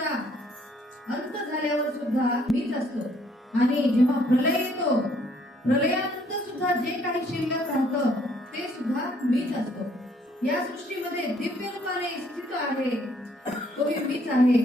सृष्टीचा अंत झाल्यावर सुद्धा मीच असतो आणि जेव्हा प्रलय येतो प्रलयानंतर सुद्धा जे काही शिल्लक राहतं ते सुद्धा मीच असतो. या सृष्टीमध्ये दिव्य रूपाने स्थित आहे तोही मीच आहे.